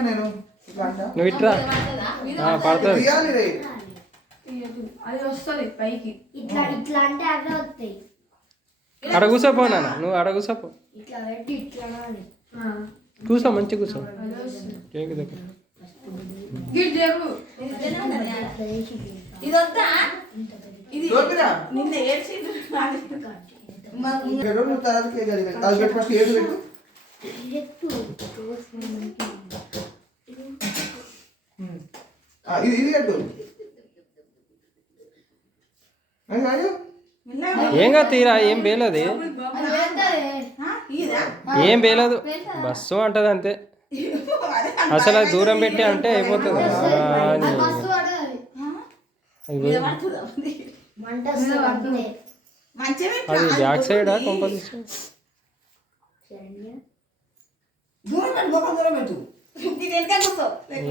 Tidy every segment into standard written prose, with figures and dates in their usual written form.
నేను నువ్వు ఇట్రా పడుతుంది అది వస్తుంది పైకి ఇట్లా ఇట్లా అంటే అవే వస్తాయి. అడ కూర్చోపో నాన్న నువ్వు అడ కూర్చోపో ఇట్లా పెట్టి ఇట్లా కూర్చో మంచి కూర్చో కేక్ దగ్గర ఇది వద్దా ఇది నిన్న ఏడ్చింది ఇది కట్టు ఏం కాదు తీరా ఏం పేలదు ఏం పేలదు బస్సు అంటది అంతే అసలు అది దూరం పెట్టి అంటే అయిపోతుంది అది బ్యాక్ సైడా కంపల్సరీ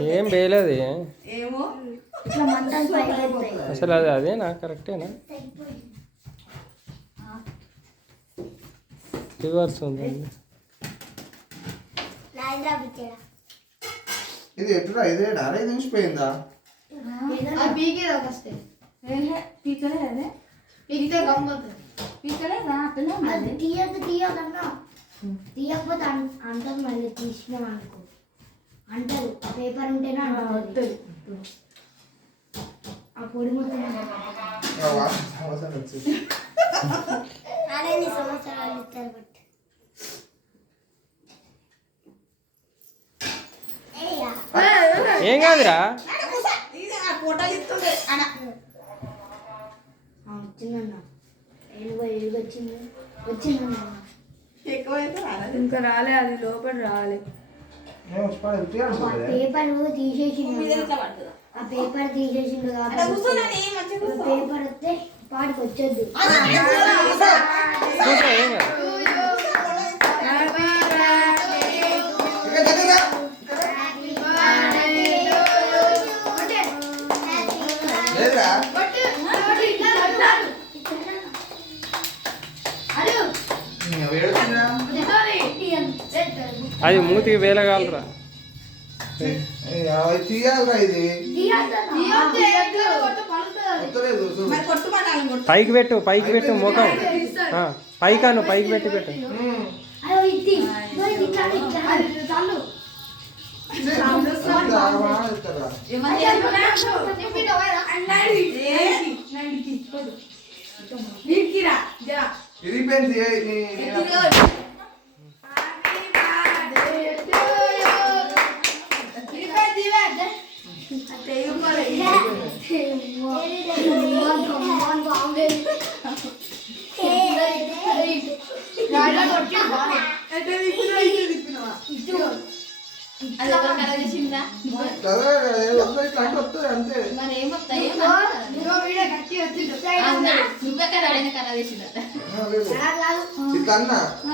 ఏం పేలేదు అసలు అది అదేనా కరెక్టేనా రివర్స్ ఉంది ఇది ఎట్లా ఇదేనా ఇది చూసిపోయిందా తీయకపోతే అంటారు మళ్ళీ తీసినాం అనుకో అంటారు ఆ పేపర్ ఉంటేనే అంటారు ఆ పొడి మొత్తం అదే సంవత్సరాలు ఇస్తారు బట్టి ఏం కాదురా వచ్చిందన్న వచ్చింది వచ్చిందన్న ఇంకా రాలే అది లోపల రాలే పేపర్ తీసేసిండు ఆ పేపర్ తీసేసిండు కాబట్టి పేపర్ వస్తే పాటికి వచ్చొద్దు ఏం కాదు అది మూతికి వేలగాలరా తీయాలరా ఇది పైకి పెట్టు ముఖం పైకాను పైకి పెట్టి పెట్టు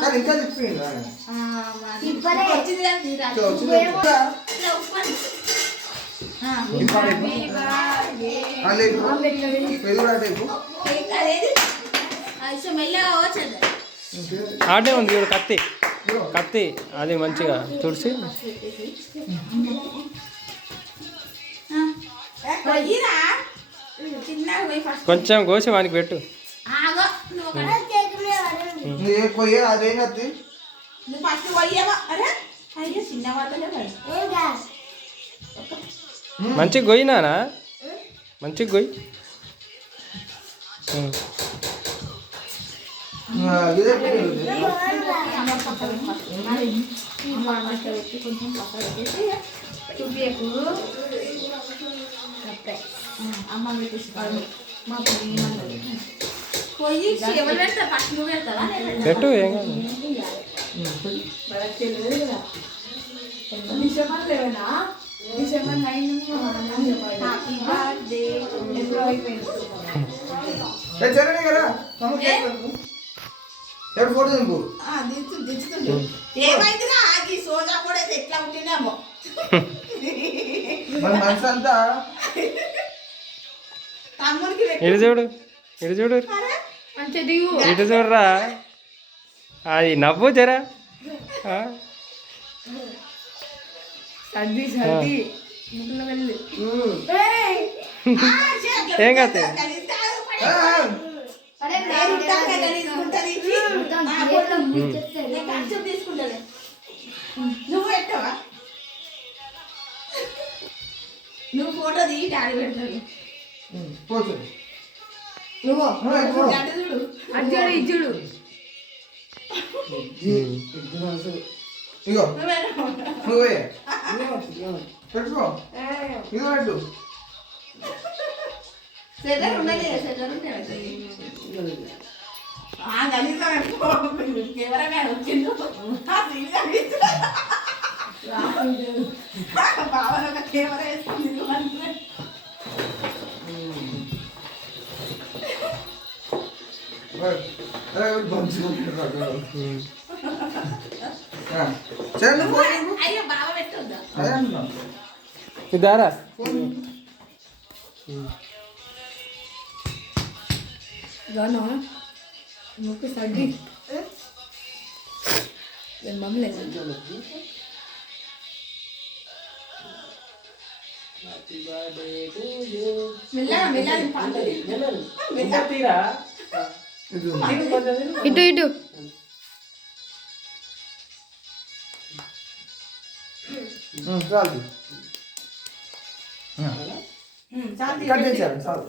ఇంకా చెప్పిందా ఆడే ఉంది చూడు కత్తి అది మంచిగా తుడిసి కొంచెం కోసి వానికి పెట్టు అదేం కత్తి మంచిగా గొయ్యినానా మంచిగా గొయ్యి పెట్టు ఏం December 9 happy birthday ఏమైందిరా ఆగి సోజా కూడా ఎట్లా ఉంటేనేమో మన మనసు అంతా తమ్ముడికి పెట్టు. ఇటు చూడు ఇటు చూడు మంచిగా దిగు. ఇటు చూడరా అది నవ్వు జరా ఆ? సర్ది సర్ది ముగ్గులో వెళ్ళి ఏం కాదు అరే తీసుకుంటలే. నువ్వు పెట్టవా? నువ్వు ఫోటో దిగి డాడీ పెడతాడు. పోతుంది నువ్వు నువ్వు డాడీ చూడు అజ్జుడు ఇజ్జుడు ఇగో నువ్వు పెట్టవు. నువ్వే పెట్టుకో ఇగో పెట్టు సెటర్ ఉన్నది సెటర్ ఉంటే గలీజ్గా పెట్టుకో. కెమెరా వచ్చిండు ఆ సీన్ కనిపిస్తుంది. బావలో ఒక కెమెరా వేసుకుంది. చేయండి ఫోన్ అయ్యో బావ పెట్టొద్దా? అదే అంటున్నా ఇదారా గానా నువ్వు సర్ది మమ్మీ ఇటు ఇటు చాలు కట్ చేశారు చాలు